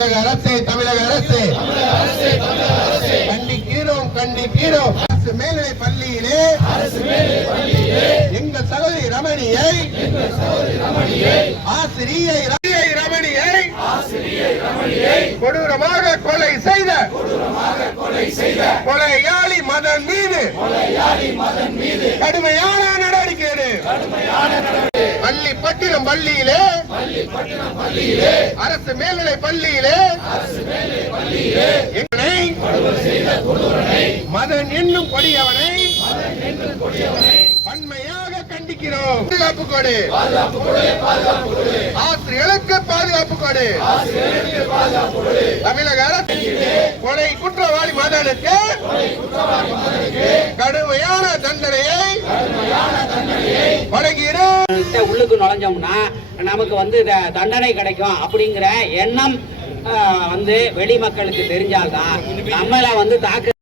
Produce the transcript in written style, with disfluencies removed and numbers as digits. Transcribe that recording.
அரசே தமிழக அரசே கண்டிக்கிறோம் அரசு மேல்நிலை பள்ளியிலே எங்கள் சகோதரி ரமணியை ஆசிரியை ரமணியை கொடூரமாக கொலை செய்த கொலையாளி மதன் மீது கடுமையான நடவடிக்கை பள்ளிப்பட்டினம் பள்ளியிலே அரசு மேல்நிலை பள்ளியிலே மதன் என்னும் கொடியவனை வன்மையாக கண்டிக்கிறோம். பாதுகாப்பு கொடு, ஆசிரியர்களுக்கு பாதுகாப்பு கொடு. தமிழக அரசு கொலை குற்றவாளி மதனுக்கு கடுமையான தண்டனையை வழங்குகிறோம். உள்ளுக்கு நுழைஞ்சோம்னா நமக்கு வந்து தண்டனை கிடைக்கும் அப்படிங்கிற எண்ணம் வந்து வெளி மக்களுக்கு தெரிஞ்சால்தான் நம்மள வந்து தாக்க